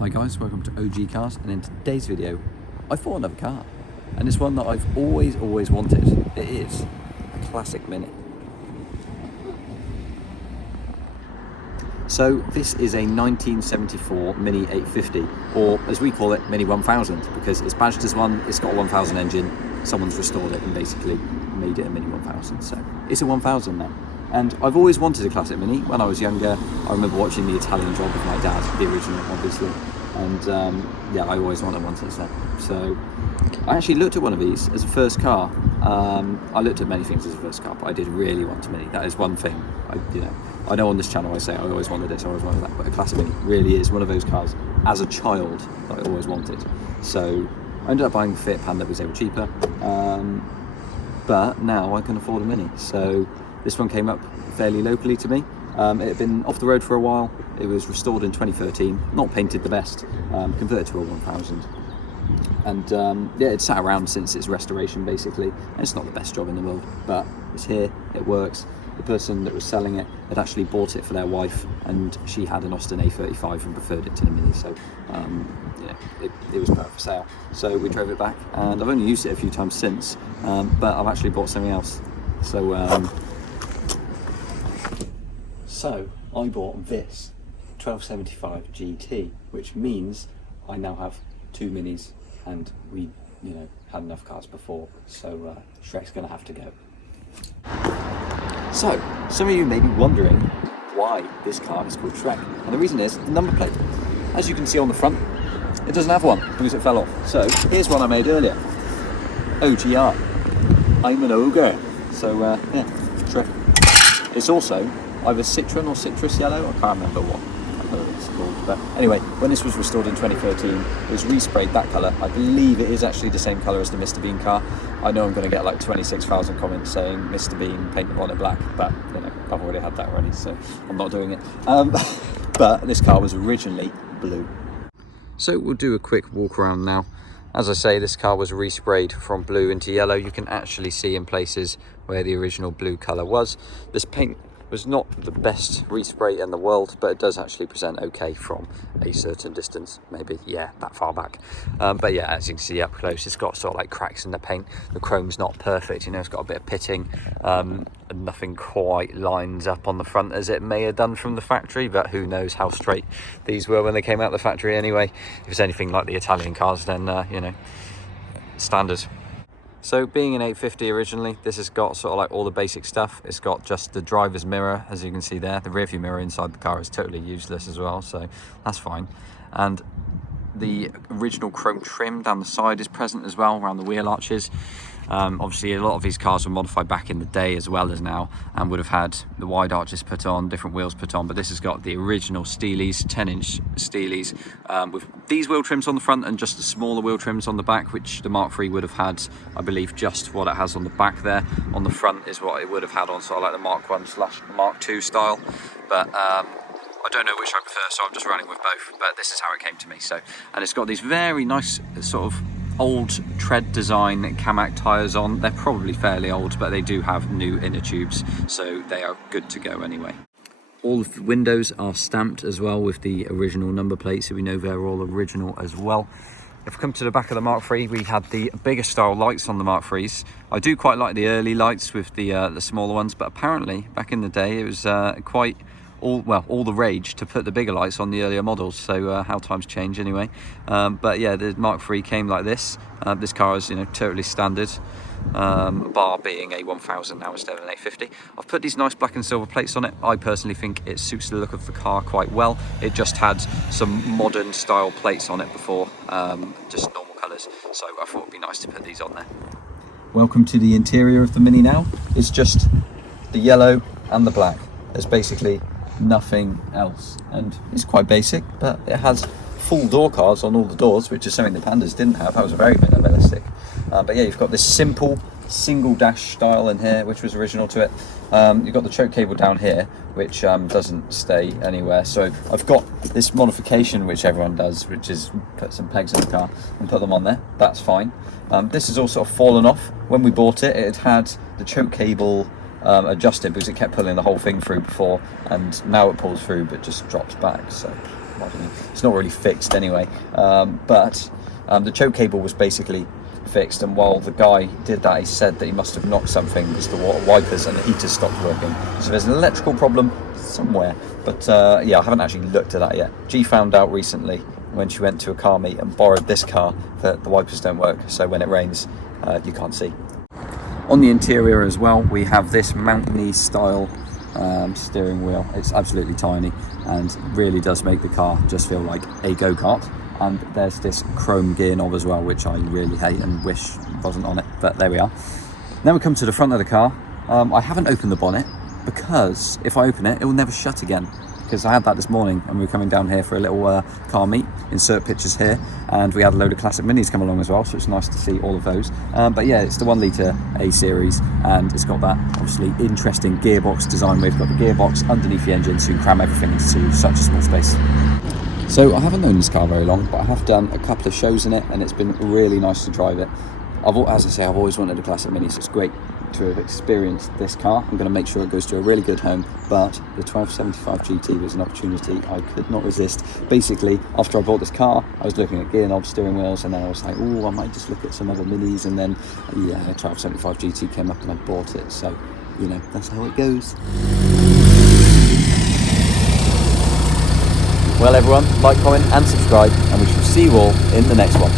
Hi guys, welcome to OG Cars, and in today's video I bought another car, and it's one that I've always wanted. It is a classic Mini. So this is a 1974 Mini 850, or as we call it, Mini 1000, because it's badged as one. It's got a 1000 engine, someone's restored it and basically made it a Mini 1000, so it's a 1000 now. And I've always wanted a classic Mini. When I was younger, I remember watching the Italian Job with my dad, the original obviously, and yeah, I always wanted one since then. So I actually looked at one of these as a first car. I looked at many things as a first car, but I did really want a Mini. That is one thing. I know on this channel I say I always wanted this, I always wanted that, but a classic Mini really is one of those cars as a child that I always wanted. So I ended up buying the Fiat Panda because they were cheaper, but now I can afford a Mini. So this one came up fairly locally to me. It had been off the road for a while. It was restored in 2013, not painted the best, converted to a 1000. And yeah, it's sat around since its restoration basically. And it's not the best job in the world, but it's here, it works. The person that was selling it had actually bought it for their wife, and she had an Austin A35 and preferred it to the Mini, so yeah, it was put up for sale. So we drove it back, and I've only used it a few times since, but I've actually bought something else. So I bought this 1275 GT, which means I now have two Minis, and we, had enough cars before, so Shrek's gonna have to go. So, some of you may be wondering why this car is called Shrek, and the reason is the number plate. As you can see on the front, it doesn't have one because it fell off. So here's one I made earlier, OGR. I'm an ogre. So yeah, Shrek. It's also either citron or citrus yellow, I can't remember what it's called, but anyway, when this was restored in 2013, it was resprayed that colour. I believe it is actually the same colour as the Mr. Bean car. I know I'm going to get like 26,000 comments saying Mr. Bean painted on it black, but I've already had that already, so I'm not doing it. But this car was originally blue. So we'll do a quick walk around now. As I say, this car was resprayed from blue into yellow. You can actually see in places where the original blue colour was. This paint was not the best respray in the world, but it does actually present okay from a certain distance, maybe, yeah, that far back. But yeah, as you can see up close, it's got sort of like cracks in the paint. The chrome's not perfect, it's got a bit of pitting, and nothing quite lines up on the front as it may have done from the factory, but who knows how straight these were when they came out the factory anyway. If it's anything like the Italian cars, then standard. So being an 850 originally, this has got sort of like all the basic stuff. It's got just the driver's mirror, as you can see there. The rear view mirror inside the car is totally useless as well, so that's fine. And the original chrome trim down the side is present as well, around the wheel arches. Obviously a lot of these cars were modified back in the day as well as now, and would have had the wide arches put on, different wheels put on, but this has got the original Steelies, 10-inch Steelies, with these wheel trims on the front and just the smaller wheel trims on the back, which the Mark III would have had, I believe, just what it has on the back there. On the front is what it would have had on sort of like the Mark I/Mark II style, but I don't know which I prefer, so I'm just running with both, but this is how it came to me. So, and it's got these very nice sort of old tread design Camac tyres on. They're probably fairly old, but they do have new inner tubes, so they are good to go anyway. All of the windows are stamped as well with the original number plate, so we know they're all original as well. If we come to the back of the Mark III, we had the bigger style lights on the Mark IIIs. I do quite like the early lights with the smaller ones, but apparently back in the day it was all the rage to put the bigger lights on the earlier models, so how times change anyway. But yeah, the Mark III came like this. This car is totally standard, bar being a 1000 now instead of an 850. I've put these nice black and silver plates on it. I personally think it suits the look of the car quite well. It just had some modern style plates on it before, just normal colours, so I thought it'd be nice to put these on there. Welcome to the interior of the Mini now. It's just the yellow and the black. There's basically nothing else, and it's quite basic, but it has full door cards on all the doors, which is something the Pandas didn't have. That was very minimalistic, but yeah, you've got this simple single dash style in here, which was original to it. You've got the choke cable down here, which doesn't stay anywhere, so I've got this modification which everyone does, which is put some pegs in the car and put them on there. That's fine. This has all sort of fallen off. When we bought it, it had the choke cable adjusted because it kept pulling the whole thing through before, and now it pulls through but just drops back, so I don't know, it's not really fixed anyway, but the choke cable was basically fixed, and while the guy did that, he said that he must have knocked something because the water wipers and the heater stopped working. So there's an electrical problem somewhere, but yeah, I haven't actually looked at that yet. G found out recently when she went to a car meet and borrowed this car that the wipers don't work, so when it rains you can't see. On the interior as well, we have this Mountainese style steering wheel. It's absolutely tiny and really does make the car just feel like a go-kart. And there's this chrome gear knob as well, which I really hate and wish wasn't on it, but there we are. Then we come to the front of the car. I haven't opened the bonnet because if I open it, it will never shut again. Because I had that this morning and we were coming down here for a little car meet, insert pictures here, and we had a load of classic minis come along as well, so it's nice to see all of those. But yeah, it's the 1 litre A series, and it's got that obviously interesting gearbox design where you've got the gearbox underneath the engine, so you can cram everything into such a small space. So I haven't known this car very long, but I have done a couple of shows in it and it's been really nice to drive it. As I say, I've always wanted a classic mini, so it's great to have experienced this car. I'm going to make sure it goes to a really good home, but the 1275 GT was an opportunity I could not resist. Basically, after I bought this car, I was looking at gear knobs, steering wheels, and then I was like, oh, I might just look at some other minis, and then yeah, the 1275 GT came up and I bought it, so you know, that's how it goes. Well everyone, like, comment and subscribe, and we shall see you all in the next one.